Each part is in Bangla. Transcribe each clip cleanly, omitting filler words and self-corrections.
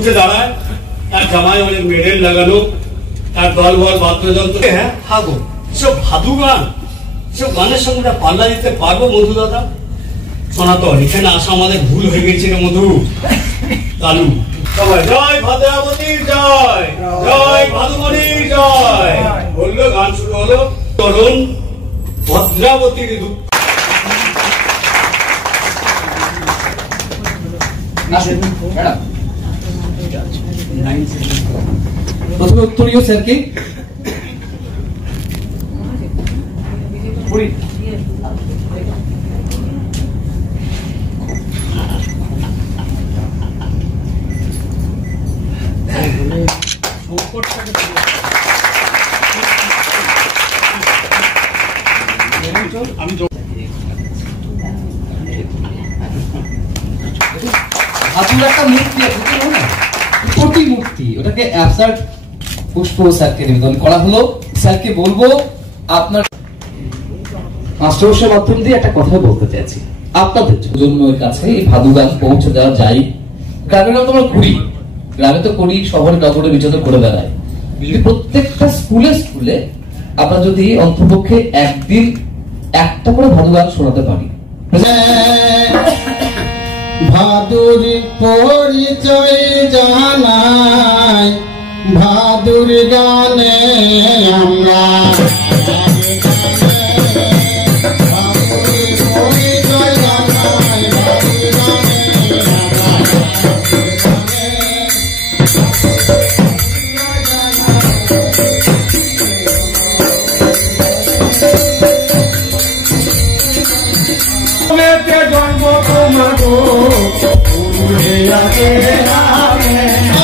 উঠে দাঁড়ায়, তার জামায় অনেক মেডেল লাগানো, তার দল বল বাদ্যযন্ত্র। হ্যাঁ হাগো সব ভাদু গান, সব গানের সঙ্গে পাল্লা দিতে পারবো মধু দাদা? সনাতন, এখানে আসা আমাদের ভুল হয়ে গেছে রে মধু। কালু সবাই জয় ভদ্রাবতীর জয়, জয় ভাদুমণির জয় বললো, গান শুরু হলো। তরুণ ভদ্রাবতীর প্রথমে উত্তরীয় স্যারকে ভাদুর একটা মূর্তি আছে প্রতিমূর্তি, ওটাকে অ্যাবসার্ড পুষ্প স্যারকে নিবেদন করা হলো। স্যারকে বলবো আপনার মাস্টারমশাইয়ের মাধ্যম দিয়ে একটা কথা বলতে চাইছি আপনাদের জন্য। কাছে এই ভাদু গান পৌঁছে দেওয়া যায়। গ্রামে আমরা ঘুরি, গ্রামে তো করি, শহরে নগরে বিচরণ করে বেড়ায়। প্রত্যেকটা স্কুলে স্কুলে আমরা যদি অন্তপক্ষে একদিন একটা করে ভাদু গান শোনাতে পারি। ভাদুর পরিচয় জানাই, ভাদুর গানে আমরা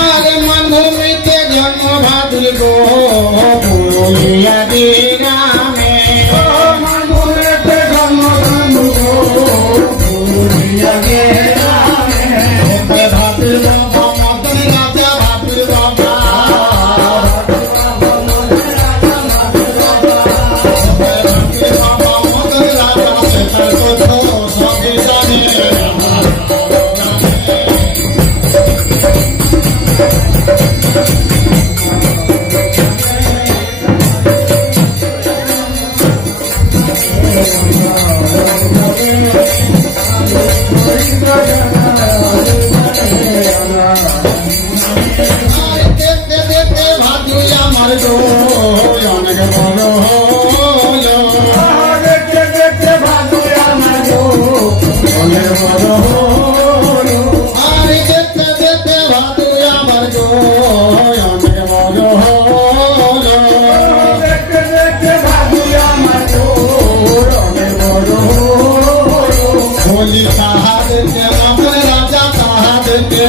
আরে মনভূমিতে জন্ম ভাদুর গো পুরুলিয়া গ্রামে, মনভূমিতে জন্ম ভাদুর গো পুরুলিয়া গ্রামে। ভাদুর বাবা মদন রাজা, ভাদুর বাবা মদন রাজা, সেটা তো সবই জানে। দেখতে দেখতে ভাদু আমার গো অনেক বড় হলো, দেখতে দেখতে ভাদু আমার গো অনেক বড় হলো। আর দেখতে দেখতে ভাদু আমার গো অনেক বড় হলো, দেখতে দেখতে ভাদু আমার গো অনেক বড় হলো। বলি তাহাদেরকে আমার রাজা, তাহাদেরকে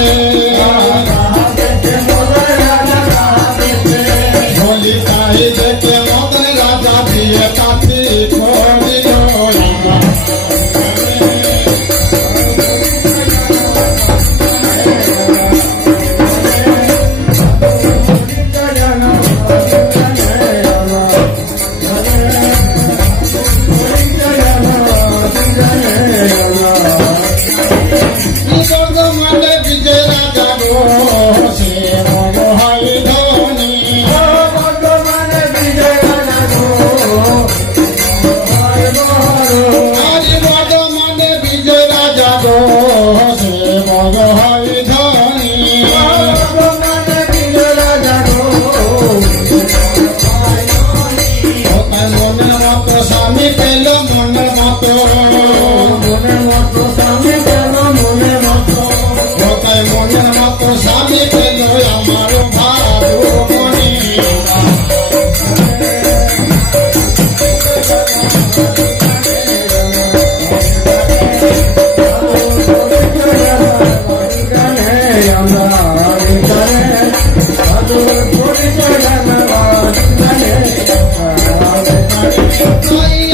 বলি তাহাদেরকে মদন রাজা দিয়ে কাটি করিল। বর্ধমানে বিজয় রাজা গো সে বড় হয় ধনী, বর্ধমানে বিজয় রাজা গো আরে বর্ধমানে বিজয় রাজা গো সে বড় হয় ধনী, বর্ধমানে বিজয় রাজা গো মনের মতো স্বামী পেল, মনের মতো স্বামী পেল, মনের মতো স্বামী পেল আমার ভাদুমণি।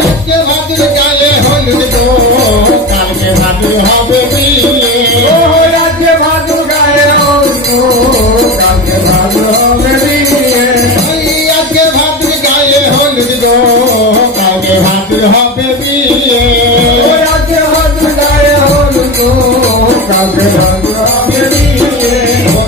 আজকে ভাদুর গায়ে হলুদ গো, কালকে ভাদুর হবে বিয়ে। আজকে ভাদুর গায়ে হলুদ গো, কালকে ভাদুর হবে বিয়ে। আজকে ভাদুর গায়ে হলুদ গো, কালকে ভাদুর হবে বিয়ে। আজকে ভাদুর গায়ে হলুদ গো, কালকে ভাদুর হবে বিয়ে।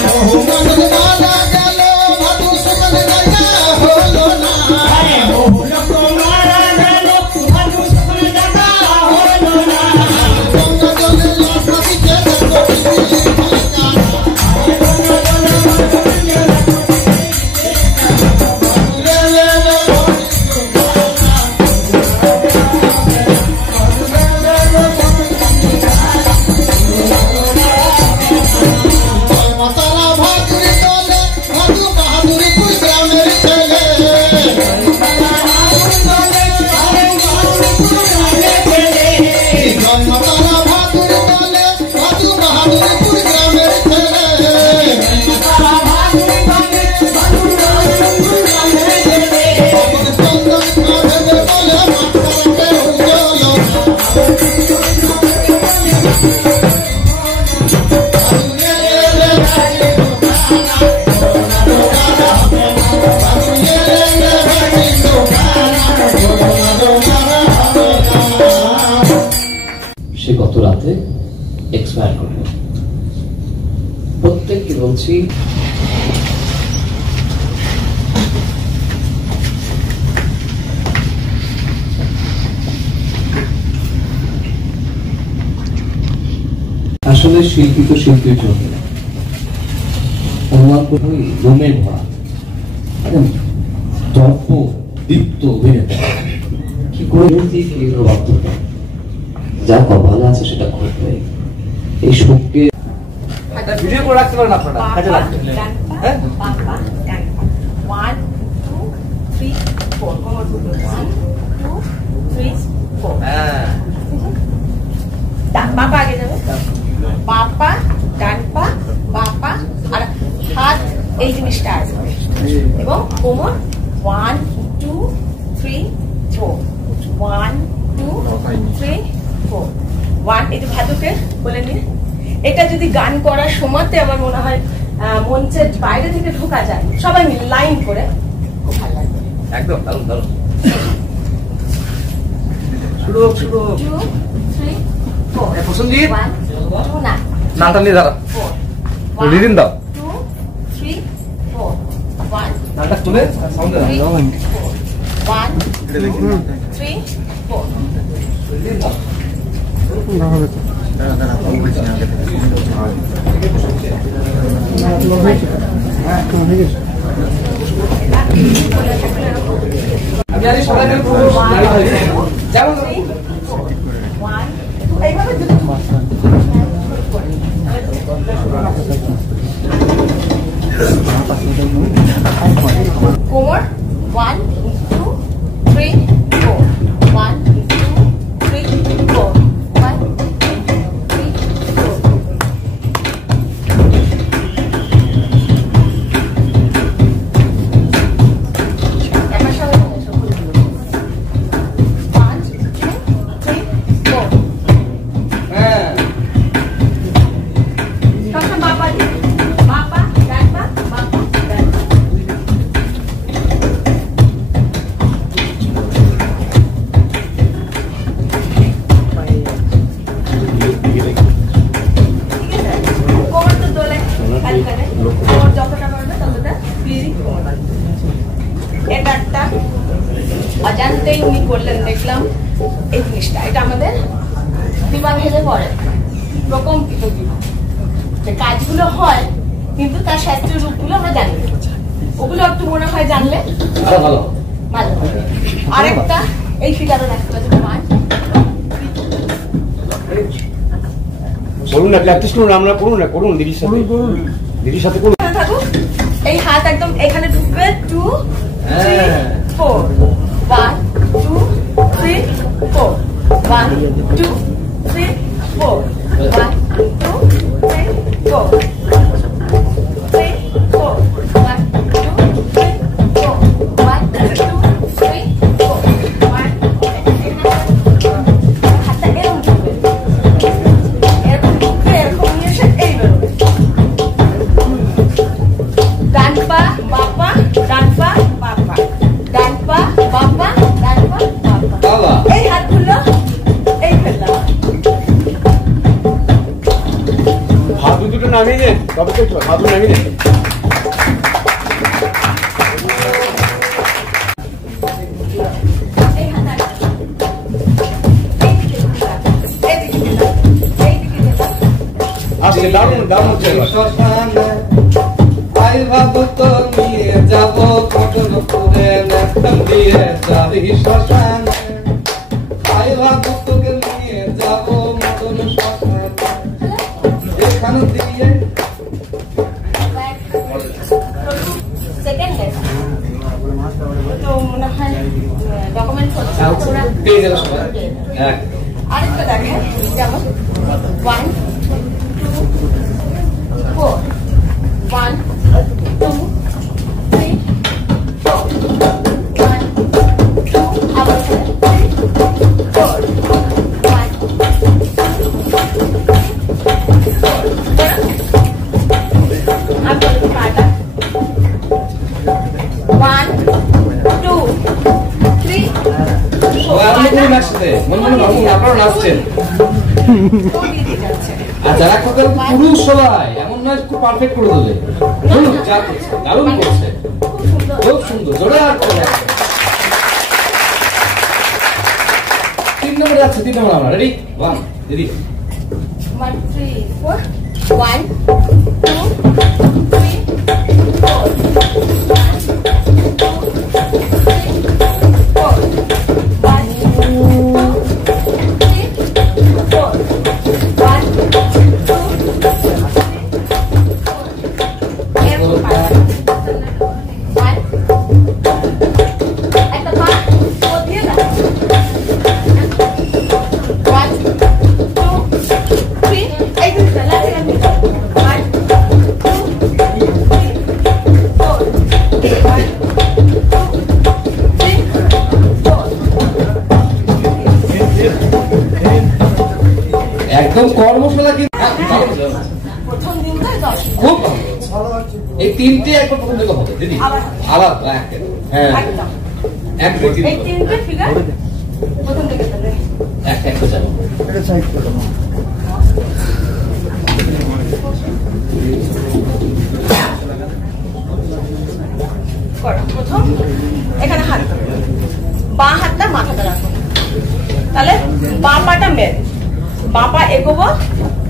বহু মানুষ মারা গেল ভাদু সুতন জায়গা হলো না বহু লোক মারা গেল ভাদু সুতন জায়গা হলো না গঙ্গা জলে লাশ দিতে সে গত রাতে এক্সপায়ার করলো। প্রত্যেককে বলছি আসলে শিল্পী তো শিল্পীর জন্য অনুমান করে রোমে ভরা দর্প দীপ্ত অভিনেতা কি করে যা কপালে আছে সেটা ঘটবে। এই শোককে একটা ভিডিও করে রাখতে পারেন আপনারা, কাজে লাগবে। হ্যাঁ 1 2 3 4 1 2 3 4 হ্যাঁ বাবা আগে যাবে, বাবা ডান পা বাবা আর হাত এই জিনিসটা আসবে এবং কোমর 1 2 3 4 1 2 3 4 1 এই যে ভাদুকে বলে নিয়ে এটা যদি গান করার সময়তে আমার মনে হয় মঞ্চের বাইরে থেকে ঢোকা যায় সবাই মিলে লাইন করে খুব ভালো লাগবে। একদম দারুণ দারুণ। শুরু 2 3 4 প্রসঞ্জিৎ 1 2 না নামটা নিয়ে দাঁড়া 4 রিদিন দাও 2 3 4 1 নামটা তুলে সাউন্ড দাও 1 2 3 4 রিদিন দাও আমি আজ সবাই মিলে পুরো যেমন 1 এইভাবে দুটো কোমর 1 2 3 4 1 2 3 4 1 2 অজান্তেই উনি করলেন দেখলাম এই জিনিসটা এটা আমাদের বিবাহের পরে প্রকম্পিত বিবাহ যে কাজগুলো হয় কিন্তু তার শাস্ত্রীয় রূপগুলো আমরা জানি না ওগুলো একটু মনে হয় জানলে ভালো ভালো আরেকটা এই ফিগারও রাখতে পারবে বলুন না প্র্যাকটিস করুন আমরা করুন না করুন দিদির সাথে দিদির সাথে করুন থাকুক এই হাত একদম এখানে ঢুকবে 2 3 4 1 2 3 4 1 2 3 4 1 2 3 4 3 4 1 2 3 4 1 2 3 4 1 হাতটা এরকম ঢুকবে এরকম ঢুকবে এরকম নিয়ে এসে এই বেরোবে ডান পা বাবা ডান পা বাবা ডান পা বাবা ডান পা বাবা এই হাতগুলো এই ফেললাম হাত দুটো নামিয়ে দে সবে তো ভাদু নামি না আজকে দারুণ হচ্ছে আই ভাবো তো নিয়ে যাবো কটন করে নেকটাম দিয়ে যাবি শ্মশানে আই ভাবো তোকে নিয়ে যাবো মতন শ্মশানে এখানে দিয়ে সেকেন্ড টেস্ট তো মনে হয় ডকুমেন্ট পেয়ে যাবে সবাই এক আরেকটা দেখেন যেমন 1 2 4 1 2 3 4 1 2 আবার 3 4 যারা পুরুষ সবাই এমন নয় খুব পারফেক্ট করে দেবে দারুণ করছে খুব সুন্দর জোরে আর 3 নম্বর যাচ্ছে 3 নম্বর আমরা রেডি 1 দিদি 1 3 4 1 2 3 4 একদম কর্মশালা কি প্রথম দিনটাই 10 খুব ভালো এই তিনটে একবার প্রথম দিকে হবে দিদি আবার হ্যাঁ এক দুই তিন এই তিনটে ফিগার প্রথম দিকে চলে এক তো যাবে এটা সাইড করো প্রথম এখানে হাত বাঁ হাতটা মাথাতে রাখো তাহলে বাঁ পাটা মেন বাঁ পা এগোবো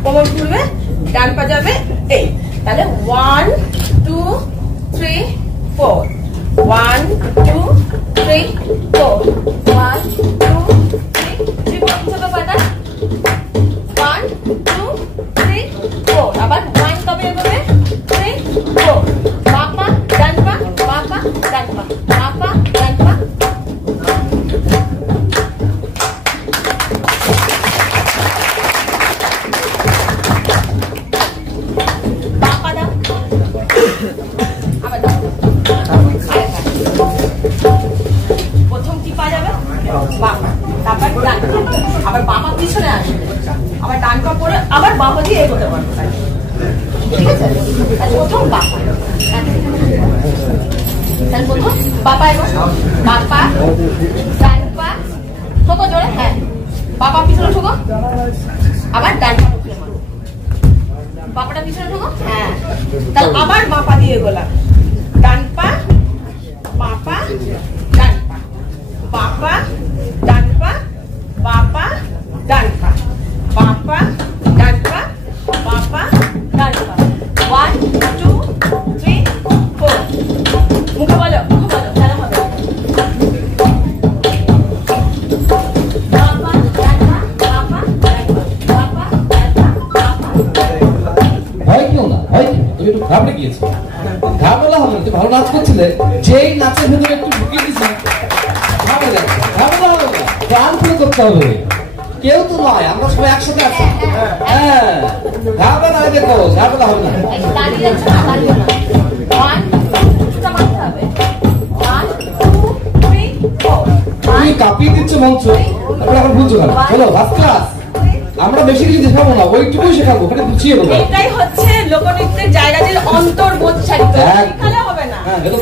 কোমর ঘুরবে ডান পা যাবে এই তাহলে 1 2 3 4 1 2 3 4 1 2 3 ছোট পাটা 1 2 3 4 আবার 1 কবে এগোবে 3 4 বাঁ পা ডান পা বাঁ পা ডান পা বাঁ পা ডান পা প্রথম কি পা যাবে বাবা তারপর ডান আবার বাবা পিছনে আসবে আবার ডান পা পরে আবার বাবা দিয়ে এগোতে পারবে ঠিক আছে প্রথম বাবা তাহলে প্রথম বাবা এগো বাবা ডান পা ঠোকো জোরে হ্যাঁ বাবা পিছনে ঠোকো আবার ডান পা উঠে মারো বাবাটা পিছনে ঠোকো হ্যাঁ তাহলে আবার বাবা দিয়ে এগোলাম ডান পা বাবা ডান পা বাবা ডান পা বাবা ডান পা বাবা ডান পা বাবা ডান পা 1 2 3 4 মুখে বলো তাহলে হবে বাবা ডান পা বাবা ডান পা বাবা ডান পা বাবা হয় কেউ না হয় তুমি একটু ঘাবড়ে গিয়েছো ঘাবড়া হবে তুমি ভালো নাচ করছিলে যেই নাচের ভেতরে একটু ঢুকিয়ে দিচ্ছে ঘাবড়া হবে না গান করে করতে হবে কেউ তো নয় আমরা সবাই একসাথে আছি হ্যাঁ ঘাবড়া না দেখো ঘাবড়া হবে না দাঁড়িয়ে যাচ্ছে না দাঁড়িয়ে না 1 এটা মারতে হবে 1 2 3 4 তুমি কাঁপিয়ে দিচ্ছ মঞ্চ তারপরে এখন বুঝছো না চলো ফার্স্ট ক্লাস আমরা বেশি কিছু দেখাবো না ওইটুকুই শেখাবো ওখানে বুঝিয়ে দেবো এটাই হচ্ছে লোকনৃত্যের জায়গা যে অন্তর্বোচ্চারিত শেখালে হবে না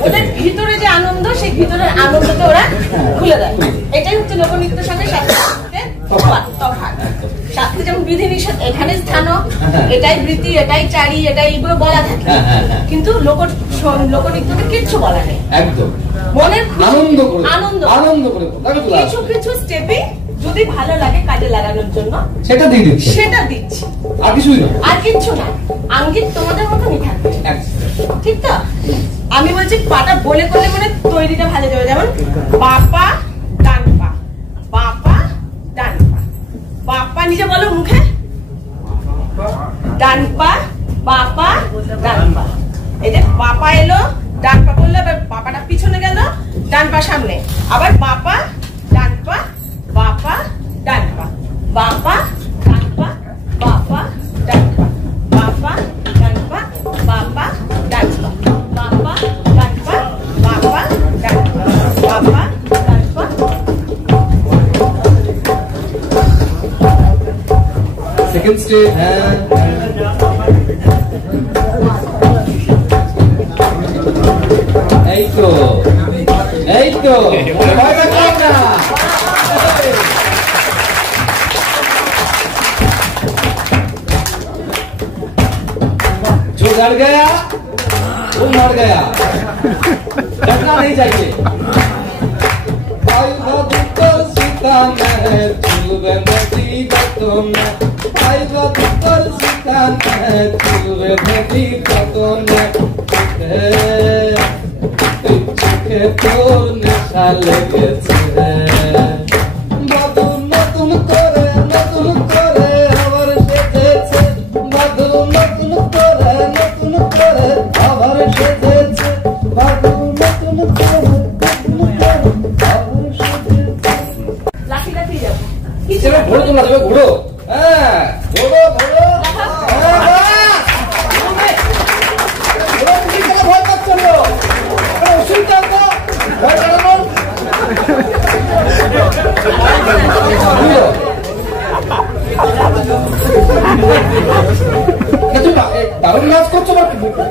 ওদের ভিতরে যে আনন্দ সেই ভিতরের আনন্দকে ওরা খুলে দেয় এটাই হচ্ছে লোকনৃত্যের সঙ্গে শাস্ত্রীয় তফাৎ শাস্ত্রে যেমন বিধি নিষেধ এখানে স্থানও, এটাই বৃত্তি, এটাই চারি, এটাই এগুলো বলা থাকে, কিন্তু লোকনৃত্যকে কিচ্ছু বলা নেই। একদম মনের আনন্দ করে আনন্দ করে কিছু কিছু স্টেপে যদি ভালো লাগে কাজে লাগানোর জন্য সেটা দিয়ে দিচ্ছি, সেটা দিচ্ছি, আর কিছুই না, আর কিচ্ছু না। আঙ্গিক তোমাদের মতনই থাকবে, ঠিক তো? আমি বলছি পাটা বলে করলে মানে তৈরিটা ভালো যাবে। যেমন বাপা ডান পা, বাপা ডান পা, বাপা নিজে বলো মুখে, ডান পা বাপা ডান পা। এই যে বাপা এলো, ডান পা করলো, এবার বাপাটা পিছনে গেল, ডান পা সামনে, আবার বাপা ডান পা, বাপা ডান পা, বাপা ডান পা, বাপা ডান পা, বাপা ডান পা, বাপা ডান পা, বাপা ডান পা, বাপা ডান পা, বাপা ডান পা। সেকেন্ড স্টেপ, এই তো जो डर गया वो मर गया, डरना नहीं चाहिए। आई बदुकर सीता मैं चुलवे नदी बतो में, आई बदुकर सीता मैं चुलवे नदी बतो में, चुके तोर नेशा लेगेছে मधु नतुन करे আবার সেজেছে, মধু নতুন করে আবার সেজেছে, মধু নতুন করে আবার সেজেছে। লাঠি লাঠি যাবো হিসেবে ঘোড়ো, তোমরা যাবে ঘোড়ো, হ্যাঁ ঘোড়ো ঘোড়ো, ভয় পাচ্ছিল অসুবিধা তো ভয় কাটানোর দারুণ নাচ করছো,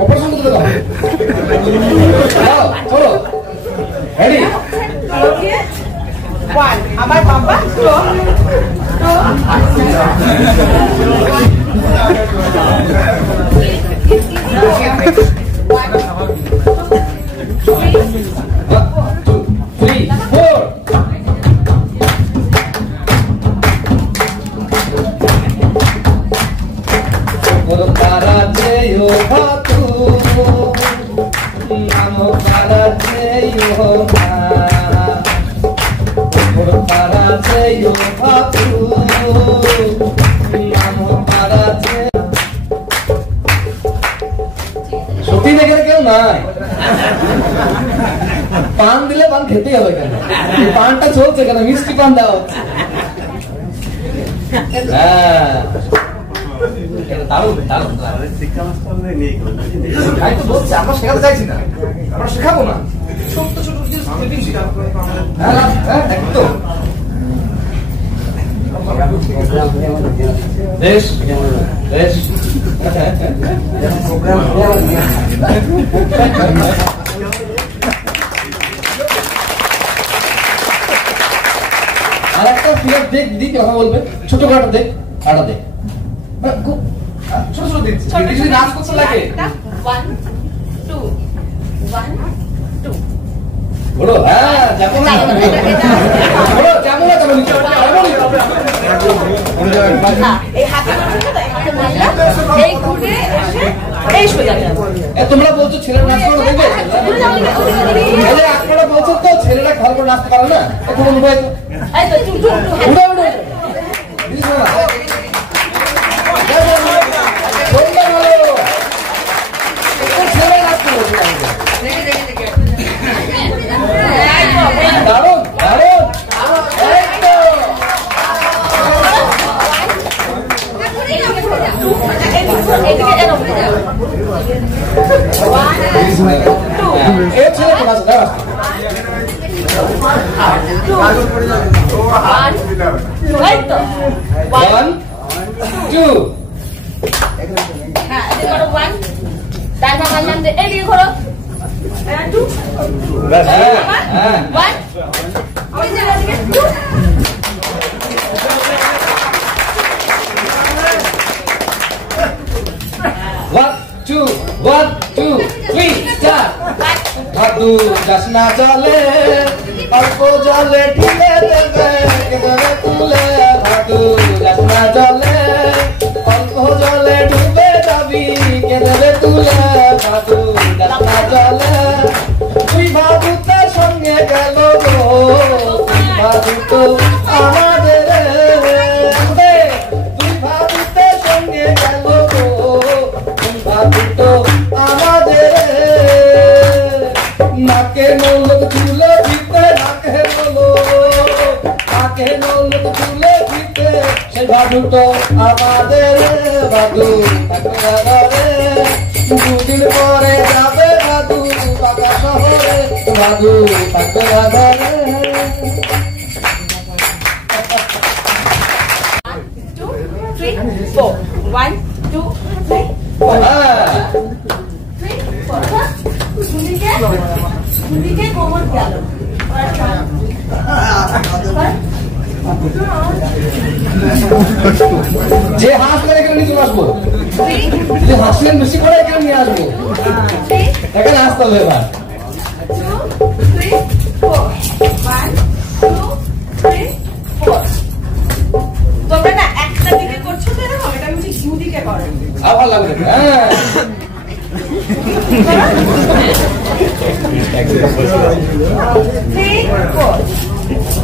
অপারেশন করতে দাও, চলো রেডি। আমার বাবা সত্যি দেখে কেউ নাই, পান দিলে পান খেতেই হবে কেন, পানটা চলছে কেন, মিষ্টি পান দেওয়া হচ্ছে। আমরা শেখাতে চাইছি না, আমরা শেখাবো না, ছোট্ট ছোট একদম বেশ বেশ। আর একটা ফিগার দেখ, দিক কথা বলবে, ছোট কাটা দেখ, কাটা দেখ, ছোট ছোট দিক, যদি নাচ করতে লাগে 1 2 1 2 বলো, হ্যাঁ যেমন বলো যেমন এই হাতে এই ঘুরে এসে এই সোজা যাবে। তোমরা বলছো ছেলেরা নাচ করো, দেখবে আপনারা বলছো তো ছেলেরা ভালো করে নাচতে পারে না, একটু বলবো দারুণ দারুণ, ছেলে ভাদু যাস না জলে অল্প জলে ঢেলে দেবে কেঁদে তুলে ভাদু যাস না জলে অল্প জলে ডুবে যাবি কেঁদে তুলে ভাদু যাস না জলে তুই ভাদুতে সঙ্গে গেল গো ভাদু তো আমাদের তুই ভাদুতে সঙ্গে গেল গো ভাদু তো আমাদের নাকে নৌলত তুলে দিতে নাকে নৌলত তুলে দিতে সে ভাদু তো আমাদের ভাদু দুদিন পরে যাবে ভাদু পাকা শহরে ভাদু তাকে আধারে 1 2 3 4 1 2 3 4 3 4 দুদিকে কোমর গেল যে হাসলে এখানে নিচে আসবো যে হাসলেন বেশি করে এখানে নিয়ে আসবো এখানে আসতে হবে এবার 2 3 4 1 2 3 4 তোমরা না একটা দিকে করছো তো এরকম এটা আমি দুদিকে করো আবার লাগবে হ্যাঁ 3 4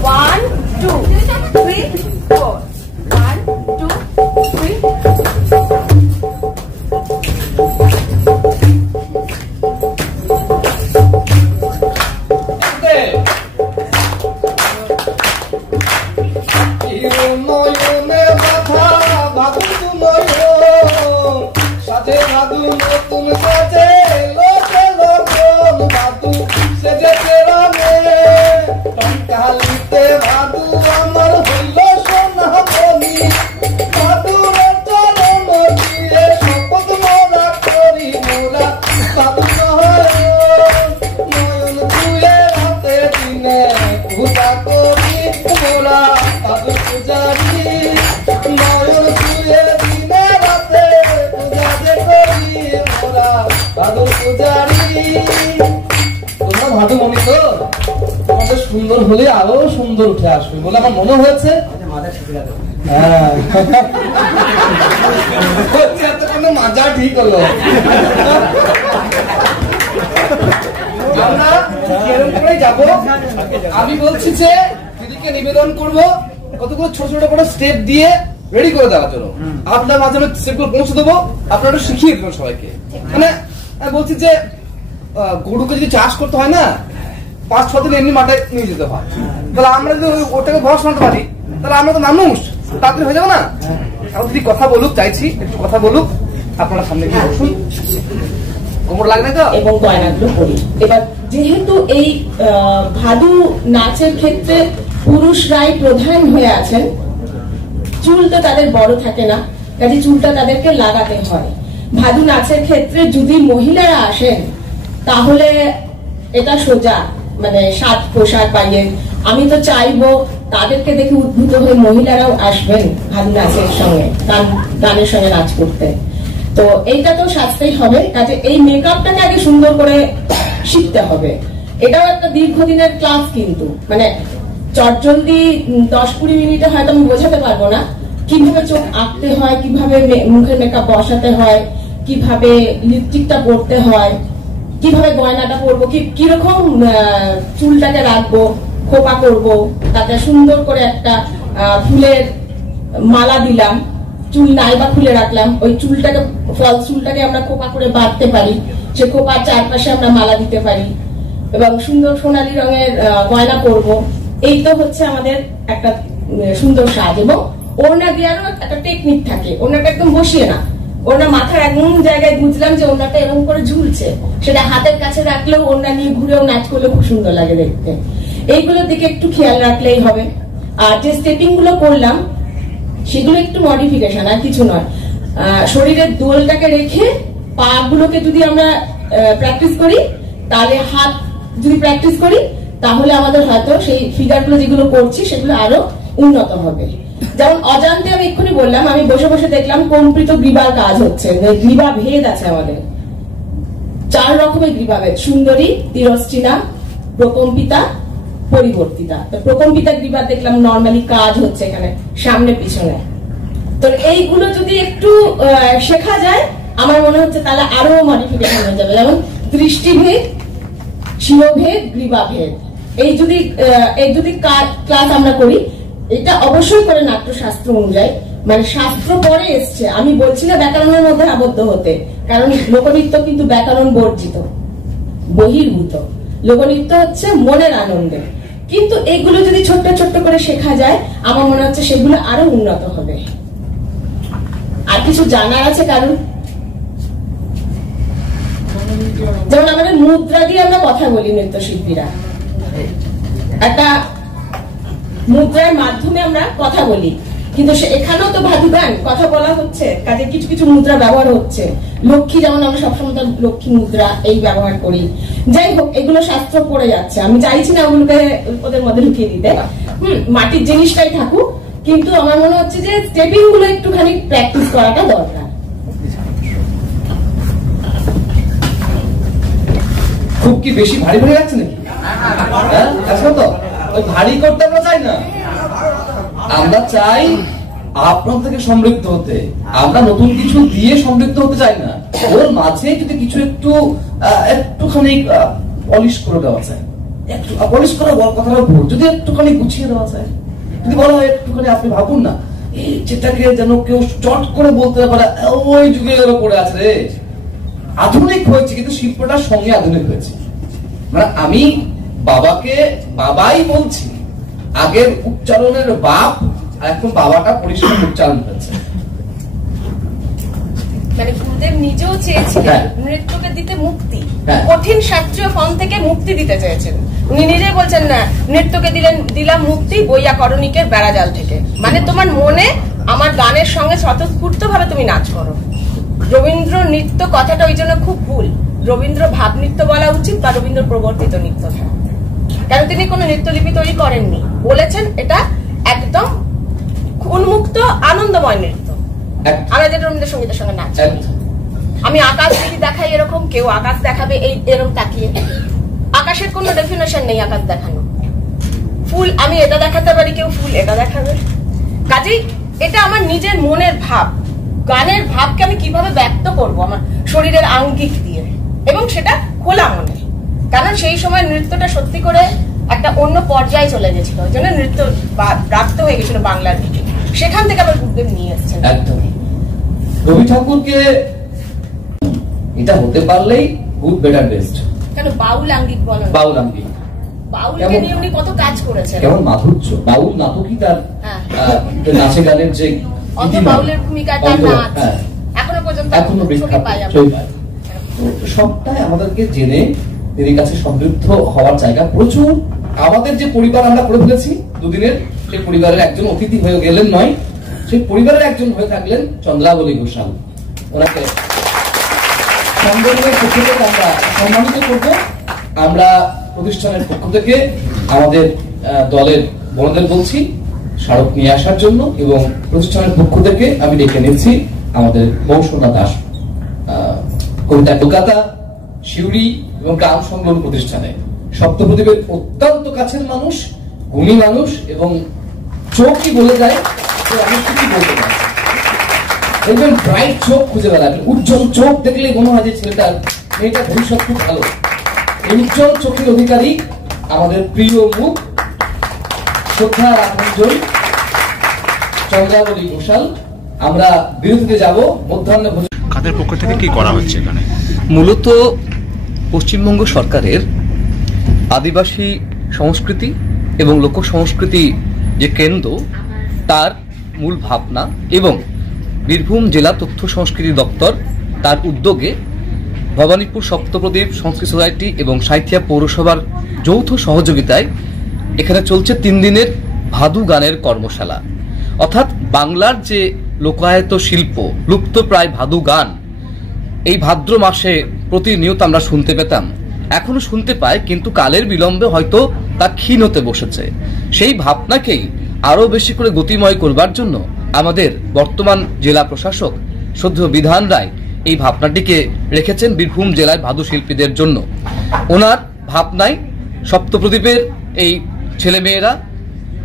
1 2 3 4 1 2 3 নয়নে বাধা ভাদু সাজে ভাদু নতুন সাজে লোকে লোকন ভাদু সেজেছে রামে টঙ্কালিতে ভাদু আমার হইল সোনা বলি ভাদুর চরণ দিয়ে শপথ মোরা করি মোরা ভাদু নয়ন ধুয়ে রাতে দিনে পূজা করি মোরা ভাদু পূজারি নয়ন ধুয়ে দিনে রাতে পূজা যে করি মোরা ভাদু পূজারি তোমরা ভাদু মনে তো তোমাদের সুন্দর হলে আরো সুন্দর উঠে আসবে বলে আমার মনে হয়েছে হ্যাঁ মাজা ঠিক হলো আমরা এরকম করে যাবো আমি বলছি যে দিদিকে নিবেদন করব কতগুলো ছোট ছোট করে স্টেপ দিয়ে রেডি করে দেওয়ার জন্য আপনার মাধ্যমে স্টেপগুলো পৌঁছে দেবো আপনারা শিখিয়ে দেবেন সবাইকে মানে আমি বলছি যে গরুকে যদি চাষ করতে হয় না 5-6 দিন এমনি মাঠে নিয়ে যেতে হয় তাহলে আমরা যদি ওটাকে ভরসা শোনাতে পারি তাহলে আমরা তো মানুষ তাড়াতাড়ি হয়ে যাবো না এখন যদি কথা বলুক চাইছি একটু কথা বলুক আপনারা সামনে গিয়ে বসুন কোমর লাগবে তো এবং গয়নাগুলো পরি। এবার যেহেতু এই ভাদু নাচের ক্ষেত্রে পুরুষরাই প্রধান হয়ে আছেন, চুল তো তাদের বড় থাকে না, কাজে চুলটা তাদেরকে লাগাতে হয়। ভাদু নাচের ক্ষেত্রে যদি মহিলারা আসেন তাহলে এটা সোজা, মানে সাজ পোশাক পাইয়ে আমি তো চাইবো তাদেরকে দেখে উদ্ভূত হয়ে মহিলারাও আসবেন ভাদু নাচের সঙ্গে, গানের সঙ্গে নাচ করতে। তো এইটা তো সাজতেই হবে, কাজে এই মেকআপটাকে আগে সুন্দর করে শিখতে হবে। এটাও একটা দীর্ঘদিনের ক্লাস, কিন্তু মানে চটজলদি 10-20 মিনিটে হয়তো আমি বোঝাতে পারবো না কিভাবে চোখ আঁকতে হয়, কিভাবে মুখের মেকআপ বসাতে হয়, কিভাবে লিপস্টিকটা পরতে হয়, কিভাবে গয়নাটা পরবো, কিরকম চুলটাকে রাখবো, খোপা করবো, তাতে সুন্দর করে একটা ফুলের মালা দিলাম, চুল নাই বা খুলে রাখলাম, ওই চুলটাকে ফল চুলটাকে আমরা খোপা করে বাঁধতে পারি, সে খোপার চারপাশে আমরা মালা দিতে পারি এবং সুন্দর সোনালী রঙের গয়না পরবো। এই তো হচ্ছে আমাদের একটা সুন্দর সাজ। এবং ওড়না দেওয়ারও একটা টেকনিক থাকে, ওড়নাটা একদম বসিয়ে না, ওড়না মাথার এমন জায়গায় বুঝলাম যে ওড়নাটা এরকম করে ঝুলছে, সেটা হাতের কাছে রাখলেও ওড়না নিয়ে ঘুরেও নাচ করলে খুব সুন্দর লাগে দেখতে। এইগুলোর দিকে একটু খেয়াল রাখলেই হবে। আর যে স্টেপিং গুলো করলাম সেগুলো একটু মডিফিকেশন, আর কিছু নয়। শরীরের দোলটাকে রেখে পা গুলোকে যদি আমরা প্র্যাকটিস করি, তাহলে হাত যদি প্র্যাকটিস করি, তাহলে আমাদের হয়তো সেই ফিগারগুলো যেগুলো করছি সেগুলো আরো উন্নত হবে। যেমন অজান্তে আমি এক্ষুনি বললাম, আমি বসে বসে দেখলাম কম্পিত গ্রীবার কাজ হচ্ছে, গ্রীবা ভেদ আছে আমাদের, 4 রকমের গ্রীবাভেদ: সুন্দরী, তিরস্চিনা, প্রকম্পিতা, পরিবর্তিতা। তো প্রকম্পিতা গ্রীবা দেখলাম নর্মালি কাজ হচ্ছে এখানে সামনে পিছনে। তো এইগুলো যদি একটু শেখা যায় আমার মনে হচ্ছে তাহলে আরো মডিফিকেশন হয়ে যাবে। যেমন দৃষ্টিভেদ, শিরোভেদ, গ্রীবাভেদ, এই যদি ক্লাস আমরা করি, এটা অবশ্যই করে নাট্যশাস্ত্র অনুযায়ী, মানে শাস্ত্র পরে এসছে। আমি বলছি না ব্যাকরণের মধ্যে আবদ্ধ হতে, কারণ লোকনৃত্য কিন্তু ব্যাকরণ বর্জিত, বহির্ভূত। লোকনৃত্য হচ্ছে মনের আনন্দে। কিন্তু এগুলো যদি ছোট্ট ছোট্ট করে শেখা যায় আমার মনে হচ্ছে সেগুলো আরো উন্নত হবে। আর কিছু জানার আছে কারণ? যেমন আমাদের মুদ্রা দিয়ে আমরা কথা বলি, নৃত্যশিল্পীরা একটা মুদ্রার মাধ্যমে আমরা কথা বলি, কিন্তু এখানেও তো ভাদু গান কথা বলা হচ্ছে, কাজে কিছু কিছু মুদ্রা ব্যবহার হচ্ছে। লক্ষ্মী, যেমন আমরা সবসময় লক্ষ্মী মুদ্রা এই ব্যবহার করি। যাই হোক, এগুলো শাস্ত্র পড়ে যাচ্ছে, আমি চাইছি না ওগুলোকে ওদের মধ্যে ঢুকিয়ে দিতে। মাটির জিনিসটাই থাকুক, কিন্তু আমার মনে হচ্ছে যে স্টেপিং গুলো একটুখানি প্র্যাকটিস করাটা দরকার। খুব কি বেশি ভারী ভারী যাচ্ছে নাকি? আচ্ছা, তো ওই ভারী করতে আমরা চাই না, আমরা চাই আপনার থেকে সমৃদ্ধ হতে। আমরা নতুন কিছু দিয়ে সমৃদ্ধ হতে চাই না, ওর মাঝে যদি কিছু একটুখানি পলিশ করে দেওয়া যায়, একটু পলিশ করা কথাটা ভুল, যদি একটুখানি গুছিয়ে দেওয়া যায়, যদি বলা হয় একটুখানি, আপনি ভাবুন না এই যেটাকে যেন কেউ চট করে বলতে পারে ওই যুগে পড়ে আছে রে। আধুনিক হয়েছে, কিন্তু শিল্পটার সঙ্গে আধুনিক হয়েছে। মানে আমি বাবাই বলছি, আগের উচ্চারণের বাপ, আর এখন বাবাটা পরিষ্কার উচ্চারণ হয়েছে। মানে গুরুদেব নিজেও চেয়েছিলেন নৃত্যকে দিতে মুক্তি, কঠিন শাস্ত্রীয় ফর্ম থেকে মুক্তি দিতে চেয়েছেন। উনি নিজেই বলছেন না, নৃত্যকে দিলাম মুক্তি বৈয়াকরণিকের বেড়াজাল থেকে। মানে তোমার মনে আমার গানের সঙ্গে স্বতঃস্ফূর্ত ভাবে তুমি নাচ করো। রবীন্দ্র নৃত্য কথাটা ওই জন্য খুব ভুল, রবীন্দ্র ভাব নৃত্য বলা উচিত, বা রবীন্দ্র প্রবর্তিত নৃত্য। কারণ তিনি কোনো নৃত্যলিপি তৈরি করেননি, বলেছেন এটা একদম উন্মুক্ত আনন্দময় নৃত্য। আমরা যেটা রবীন্দ্র সঙ্গীতের সঙ্গে নাচ, আমি আকাশ যদি দেখাই এরকম, কেউ আকাশ দেখাবে এই এরকম তাকিয়ে। আকাশের কোনো ডেফিনেশন নেই আকাশ দেখানো। ফুল আমি এটা দেখাতে পারি, কেউ ফুল এটা দেখাবে। কাজেই এটা আমার নিজের মনের ভাব, গানের ভাবকে আমি কিভাবে ব্যক্ত করব আমার শরীরের আঙ্গিক দিয়ে, এবং সেটা খোলা মনে। কারণ সেই সময় নৃত্যটা সত্যি করে একটা অন্য পর্যায়ে চলে গেছিল, ওই জন্য নৃত্য প্রাপ্ত হয়ে গেছিল বাংলার দিকে। সেখান থেকে আবার গুরুদেব নিয়ে এসেছেন। একদম রবি ঠাকুরকে এটা হতে পারলেই গুড বেটার বেস্ট। কেন বাউল আঙ্গিক বলেন? বাউল আঙ্গিক, বাউলকে নিয়ে উনি কত কাজ করেছেন। কেমন মাধুর্য বাউল নাটকই তার নাচে গানের যে বাউলের ভূমিকা, তার নাচ এখনো পর্যন্ত সবটাই আমাদেরকে জেনে এদের কাছে সমৃদ্ধ হওয়ার জায়গা প্রচুর। আমাদের যে পরিবার আমরা করে ফেলেছি দুদিনের, সেই পরিবারের একজন অতিথি হয়ে গেলেন নয়, সেই পরিবারের একজন হয়ে থাকলেন চন্দ্রাবলী ঘোষাল। ওনাকে সংগঠনের পক্ষ থেকে আমরা সম্মানিত করবো। আমরা প্রতিষ্ঠানের পক্ষ থেকে আমাদের দলের বড়দের বলছি স্মারক নিয়ে আসার জন্য, এবং প্রতিষ্ঠানের পক্ষ থেকে আমি ডেকে নিচ্ছি আমাদের মৌসুমা দাস, কবিতা কলকাতা, শিউরি এবং গ্রাম সংলগ্ন প্রতিষ্ঠানে সপ্তপ্রদীপের অত্যন্ত কাছের মানুষ, গুণী মানুষ, এবং চোখই বলে যায় আমি কি বলতে পারি। একজন ব্রাইট চোখ খুঁজে বেড়াবেন, উজ্জ্বল চোখ দেখলে মনে হয় যে ছেলেটার মেয়েটার ভবিষ্যৎ খুব ভালো। এই উজ্জ্বল চোখের অধিকারী আমাদের প্রিয় মুখ, শ্রদ্ধা রাখঞ্জন চন্দ্রাবলী ঘোষাল। আমরা বিরতিতে যাব, মধ্যাহ্নে ভোজন। কাদের পক্ষ থেকে কি করা হচ্ছে এখানে? মূলত পশ্চিমবঙ্গ সরকারের আদিবাসী সংস্কৃতি এবং লোক সংস্কৃতি যে কেন্দ্র, তার মূল ভাবনা এবং বীরভূম জেলা তথ্য সংস্কৃতি দপ্তর তার উদ্যোগে ভবানীপুর সপ্তপ্রদীপ সংস্কৃতি সোসাইটি এবং সাঁইথিয়া পৌরসভার যৌথ সহযোগিতায় এখানে চলছে 3 দিনের ভাদু গানের কর্মশালা। অর্থাৎ বাংলার যে লোকায়ত শিল্প, লুপ্ত প্রায় ভাদু গান, এই ভাদ্র মাসে প্রতিনিয়ত আমরা শুনতে পেতাম, এখনো শুনতে পাই, কিন্তু কালের বিলম্বে হয়তো তা ক্ষীণ হতে বসেছে। সেই ভাবনাকেই আরো বেশি করে গতিময় করবার জন্য আমাদের বর্তমান জেলা প্রশাসক শ্রদ্ধেয় বিধান রায় এই ভাবনাটিকে রেখেছেন বীরভূম জেলায় ভাদু শিল্পীদের জন্য। ওনার ভাবনায় সপ্তপ্রদীপের এই ছেলেমেয়েরা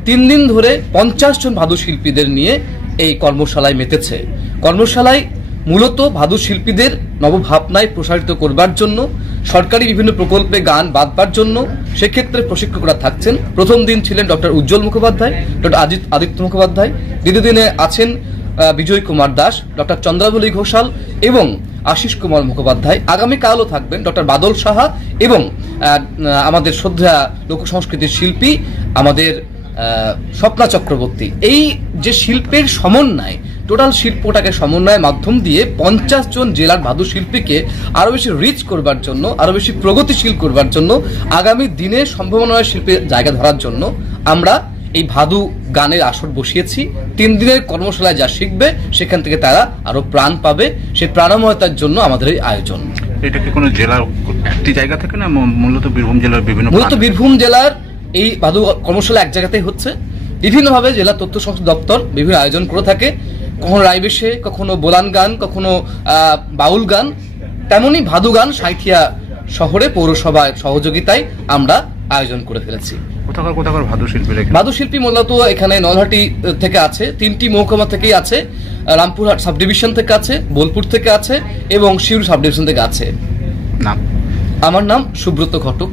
3 দিন ধরে 50 জন ভাদু শিল্পীদের নিয়ে এই কর্মশালায় মেতেছে। কর্মশালায় মূলত ভাদু শিল্পীদের নবভাবনায় প্রসারিত করবার জন্য, সরকারি বিভিন্ন প্রকল্পে গান বাঁধবার জন্য সেক্ষেত্রে প্রশিক্ষকরা থাকছেন। প্রথম দিন ছিলেন ডক্টর উজ্জ্বল মুখোপাধ্যায়, ডক্টর আদিত্য মুখোপাধ্যায়। দ্বিতীয় দিনে আছেন বিজয় কুমার দাস, ডক্টর চন্দ্রাবলী ঘোষাল এবং আশিস কুমার মুখোপাধ্যায়। আগামীকালও থাকবেন ডক্টর বাদল সাহা এবং আমাদের শ্রদ্ধা লোকসংস্কৃতির শিল্পী আমাদের স্বপ্না চক্রবর্তী। এই যে শিল্পের সমন্বয়, টোটাল শিল্পটাকে সমন্বয়ের মাধ্যম দিয়ে 50 জন জেলার ভাদু শিল্পীকে আরো বেশি রিচ করবার জন্য, আরো বেশি প্রগতিশীল করবার জন্য, আগামী দিনে সম্ভাবনাময় শিল্পের জায়গা ধরার জন্য আমরা এই ভাদু গানের আসর বসিয়েছি। 3 দিনের কর্মশালায় যা শিখবে সেখান থেকে তারা আরো প্রাণ পাবে। সেই প্রাণময়তার জন্য আমাদের এই আয়োজন। এটা কি কোনো জেলার একটি জায়গা থেকে না, মূলত বীরভূম জেলার বিভিন্ন? মূলত বীরভূম জেলার এই ভাদু কর্মশালা এক জায়গাতেই হচ্ছে। বিভিন্নভাবে জেলা তথ্য সংস্কৃতি দপ্তর বিভিন্ন আয়োজন করে থাকে, কখনো রায়বেশে, কখনো বোলান গান, কখনো বাউল গান। তেমনই ভাদু গান সাঁইথিয়া শহরে পৌরসভার সহযোগিতায় আমরা আয়োজন করে ফেলেছি। কোথাকার ভাদু শিল্পী? ভাদু শিল্পী মূলত এখানে নলহাটি থেকে আছে, 3টি মহকুমা থেকেই আছে, রামপুরহাট সাব ডিভিশন থেকে আছে, বোলপুর থেকে আছে এবং শিউর সাব ডিভিশন থেকে আছে। নাম? আমার নাম সুব্রত ঘটক।